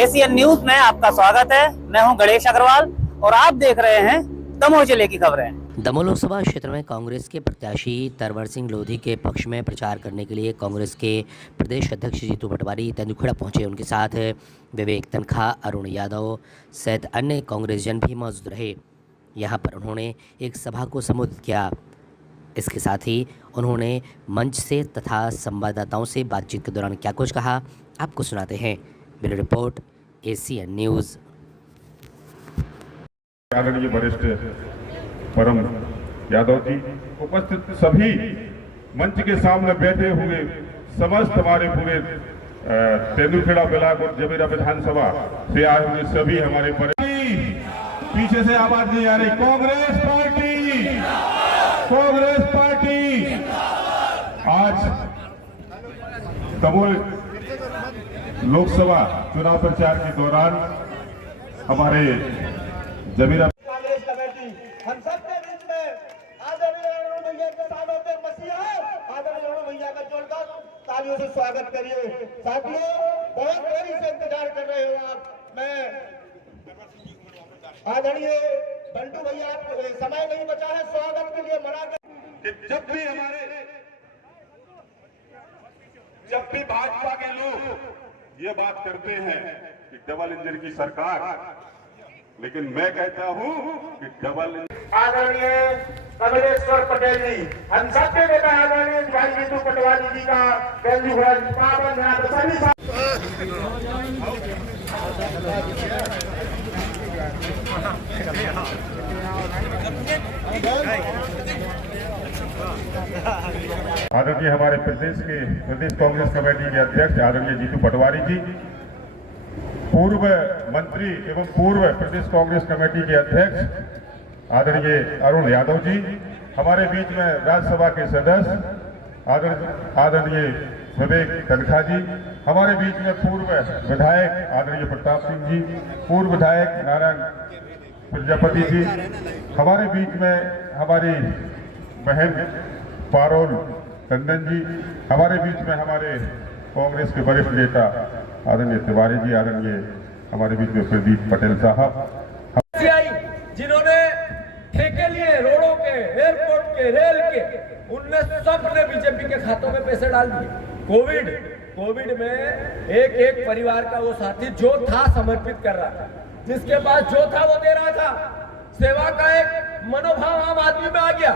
Asian news में आपका स्वागत है। मैं हूं गणेश अग्रवाल और आप देख रहे हैं दमोह जिले की खबरें। दमोह लोकसभा क्षेत्र में कांग्रेस के प्रत्याशी तरवर सिंह लोधी के पक्ष में प्रचार करने के लिए कांग्रेस के प्रदेश अध्यक्ष जीतू पटवारी तेंदुखेड़ा पहुंचे। उनके साथ विवेक तनखा, अरुण यादव सहित अन्य कांग्रेसजन भी मौजूद रहे। यहां पर उन्होंने एक सभा को संबोधित किया। इसके साथ ही उन्होंने मंच से तथा संवाददाताओं से बातचीत के दौरान क्या कुछ कहा, आपको सुनाते हैं। Bureau report, Asian news. आदरणीय वरिष्ठ परम यादव जी, उपस्थित सभी मंच के सामने बैठे हुए समस्त हमारे पूरे तेंदुखेड़ा ब्लॉक और जबीरा विधानसभा से आए हुए सभी हमारे पीछे से आवाज नहीं आ रही। Congress party, Congress party. आज दमोह लोकसभा चुनाव प्रचार के दौरान हमारे जबीरा कांग्रेस कमेटी हम सबके बीच में आदरणीय अरुण भैया के सामने पे मसीहा आदरणीय अरुण भैया का जोरदार तालियों से स्वागत करिए। साथियों, बहुत देरी से इंतजार कर रहे हो आप। मैं आदरणीय बंटू भैया, समय नहीं बचा है स्वागत के लिए मना कर। जब भी भाजपा के लोग ये बात करते हैं कि डबल इंजन की सरकार, लेकिन मैं कहता हूं कि डबल आदरणीय कमलेश्वर पटेल जी, हम सबके नेता आदरणीय भाई जीतू पटवारी जी का तेंदुखेड़ा पावन सभी आदरणीय हमारे प्रदेश कांग्रेस कमेटी के अध्यक्ष आदरणीय जीतू पटवारी जी, पूर्व मंत्री एवं पूर्व प्रदेश कांग्रेस कमेटी के अध्यक्ष आदरणीय अरुण यादव जी, हमारे बीच में राज्यसभा के सदस्य आदरणीय विवेक तनखा जी, हमारे बीच में पूर्व विधायक आदरणीय प्रताप सिंह जी, पूर्व विधायक नारायण प्रजापति जी, हमारे बीच में हमारी बहन पारोल टंडन जी, हमारे बीच में हमारे कांग्रेस के वरिष्ठ नेता आदरणीय तिवारी जी, आदरणीय हमारे बीच में प्रदीप पटेल साहब, जिन्होंने ठेके लिए रोडों के, एयरपोर्ट के, रेल के, उनने सबने बीजेपी के खातों में पैसे डाल दिए। कोविड में एक परिवार का वो साथी जो था समर्पित कर रहा था, जिसके पास जो था वो दे रहा था। सेवा का एक मनोभाव आम आदमी में आ गया।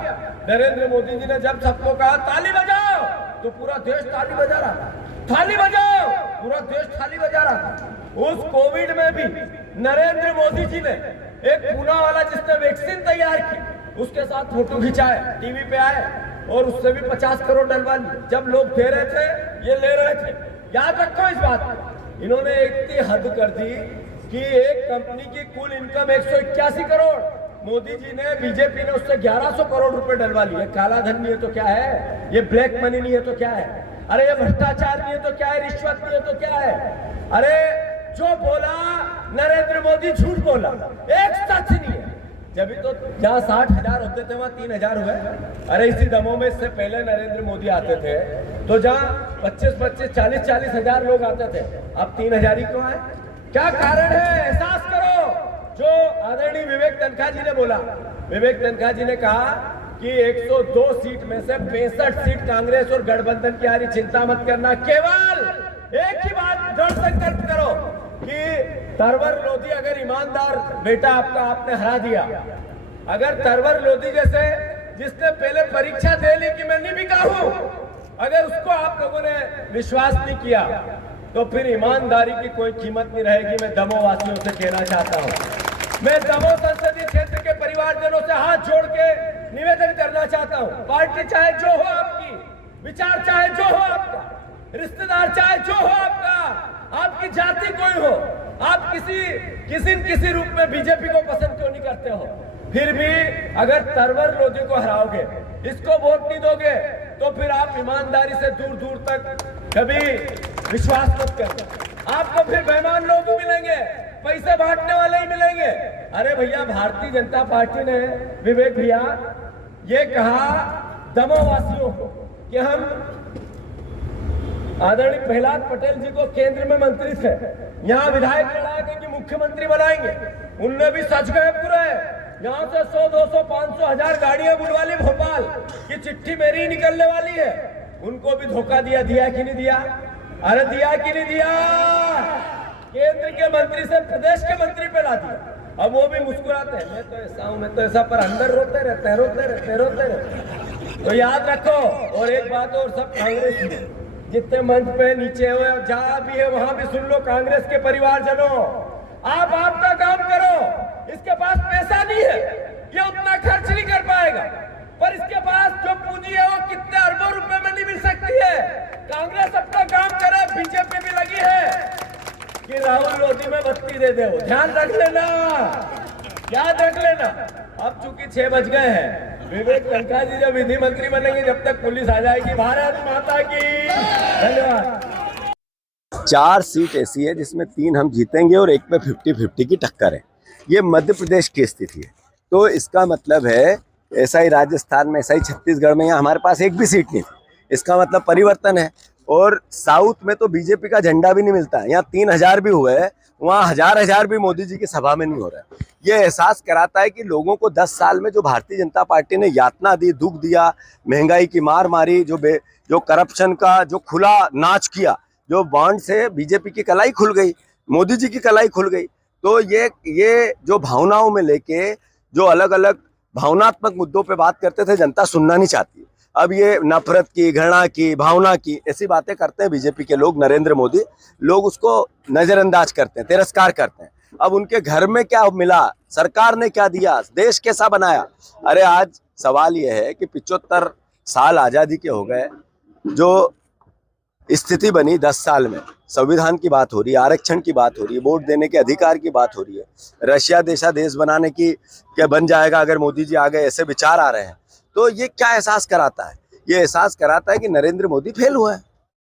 नरेंद्र मोदी जी ने जब सबको कहा ताली बजाओ, तो पूरा देश ताली बजा रहा था। थाली बजाओ, पूरा देश थाली बजा रहा था। उस कोविड में भी नरेंद्र मोदी जी ने एक पूना वाला जिसने वैक्सीन तैयार की, उसके साथ फोटो खिंचाए, टीवी पे आए और उससे भी 50 करोड़ डलवा लिए। जब लोग दे रहे थे, ये ले रहे थे। याद रखो इस बात को। इन्होंने इतनी हद कर दी कि एक कंपनी की कुल इनकम 181 करोड़, मोदी जी ने, बीजेपी ने उससे 1100 करोड़ रुपए डलवा लिए। काला धन नहीं है तो क्या है, ये ब्लैक मनी नहीं है तो क्या है, अरे ये भ्रष्टाचार नहीं है तो क्या है, रिश्वत नहीं है तो क्या है। अरे जो बोला नरेंद्र मोदी झूठ बोला, एक सच नहीं है। जब तो जहाँ 60,000 होते थे वहां 3,000 हुए। अरे इसी दमोह में इससे पहले नरेंद्र मोदी आते थे तो जहाँ 25-25, 40-40 हजार लोग आते थे, अब 3,000 ही क्यों आए? क्या कारण है? एहसास करो। जो आदरणीय विवेक तनखा जी ने बोला, विवेक तनखा जी ने कहा कि 102 सीट में से 65 सीट कांग्रेस और गठबंधन की आ रही, चिंता मत करना। केवल एक ही बात दृढ़ संकल्प करो कि तरवर लोधी अगर ईमानदार बेटा आपका आपने हरा दिया, अगर तरवर लोधी जैसे जिसने पहले परीक्षा दे ली कि मैं नहीं बिका हूं, अगर उसको आप लोगों ने विश्वास नहीं किया तो फिर ईमानदारी की कोई कीमत नहीं रहेगी। मैं दमोह वासियों से कहना चाहता हूं, मैं दमोह संसदीय क्षेत्र के परिवारजनों से हाथ जोड़ के निवेदन करना चाहता हूं, पार्टी चाहे जो हो आपकी, विचार चाहे जो हो आपका, रिश्तेदार चाहे जो हो आपका, आपकी जाति कोई हो, आप किसी रूप में बीजेपी को पसंद क्यों नहीं करते हो, फिर भी अगर तरवर लोधी को हराओगे, इसको वोट नहीं दोगे, तो फिर आप ईमानदारी से दूर दूर तक कभी विश्वास मत करना। आपको फिर बेईमान लोग मिलेंगे, पैसे बांटने वाले ही मिलेंगे। अरे भैया, भारतीय जनता पार्टी ने, विवेक भैया, ये कहा दमोह वासियों को कि हम आदरणीय प्रहलाद पटेल जी को केंद्र में मंत्री थे, यहाँ विधायक लड़ा के कि मुख्यमंत्री बनाएंगे, उनने भी सच गए पूरे। यहाँ से 100, 200, 500, 1000 गाड़ियां बुलवा ली भोपाल की चिट्ठी मेरी ही निकलने वाली है। उनको भी धोखा दिया कि नहीं दिया? अरे दिया कि नहीं दिया? केंद्र के मंत्री से प्रदेश के मंत्री पे ला दिया। अब वो भी मुस्कुराते हैं, मैं तो ऐसा हूं, मैं तो ऐसा, पर अंदर रोते रहते। तो याद रखो। और एक बात और, सब कांग्रेस में जितने मंच पे नीचे हो, जहां भी है वहां भी सुन लो, कांग्रेस के परिवारजनों, आप आपका काम करो। इसके पास पैसा नहीं है, ये उतना खर्च नहीं कर पाएगा, पर इसके पास जो पूंजी है वो कितने अरबों रुपए में नहीं मिल सकती है। कांग्रेस अपना काम करे, बीजेपी भी लगी है कि राहुल लोधी में बत्ती दे दो। ध्यान रख लेना, याद रख लेना। अब चूंकि 6 बज गए हैं, विवेक तनखा जी जब विधि मंत्री बनेंगे, जब तक पुलिस आ जाएगी। भारत माता की। धन्यवाद। 4 सीट ऐसी है जिसमें 3 हम जीतेंगे और एक में 50-50 की टक्कर है। ये मध्य प्रदेश की स्थिति है। तो इसका मतलब है ऐसा ही राजस्थान में, ऐसा ही छत्तीसगढ़ में, यहाँ हमारे पास एक भी सीट नहीं थी। इसका मतलब परिवर्तन है। और साउथ में तो बीजेपी का झंडा भी नहीं मिलता है। यहाँ 3000 भी हुए हैं, वहाँ 1000 भी मोदी जी की सभा में नहीं हो रहा है। ये एहसास कराता है कि लोगों को 10 साल में जो भारतीय जनता पार्टी ने यातना दी, दुख दिया, महंगाई की मार मारी, जो करप्शन का जो खुला नाच किया, जो बॉन्ड से बीजेपी की कलाई खुल गई, मोदी जी की कलाई खुल गई। तो ये जो भावनाओं में लेके जो अलग अलग भावनात्मक मुद्दों पे बात करते थे, जनता सुनना नहीं चाहती। अब ये नफरत की, घृणा की, भावना की ऐसी बातें करते हैं बीजेपी के लोग, नरेंद्र मोदी, लोग उसको नजरअंदाज करते हैं, तिरस्कार करते हैं। अब उनके घर में क्या मिला, सरकार ने क्या दिया, देश कैसा बनाया? अरे आज सवाल ये है कि 75 साल आज़ादी के हो गए, जो स्थिति बनी 10 साल में, संविधान की बात हो रही है, आरक्षण की बात हो रही है, वोट देने के अधिकार की बात हो रही है, रशिया जैसा देश बनाने की क्या बन जाएगा अगर मोदी जी आ गए, ऐसे विचार आ रहे हैं। तो ये क्या एहसास कराता है? ये एहसास कराता है कि नरेंद्र मोदी फेल हुआ है।